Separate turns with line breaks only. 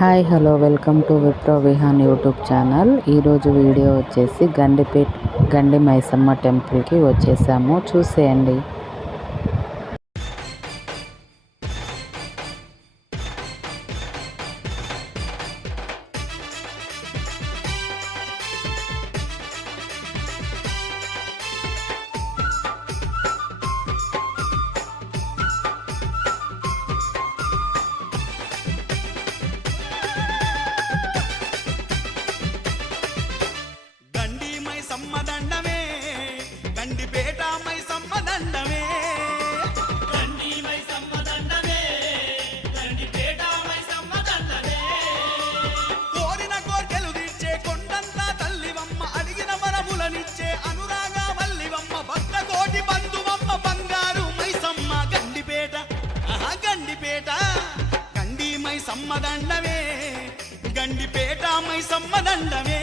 Hi hello welcome to Vipro Vihaan YouTube channel. ఈరోజు video వచ్చేసి గండిపేట్ గండి మైసమ్మ టెంపుల్కి వచ్చేసాము. చూసేయండి.
దండమే గండిపేట మైసమ్మ దండమే.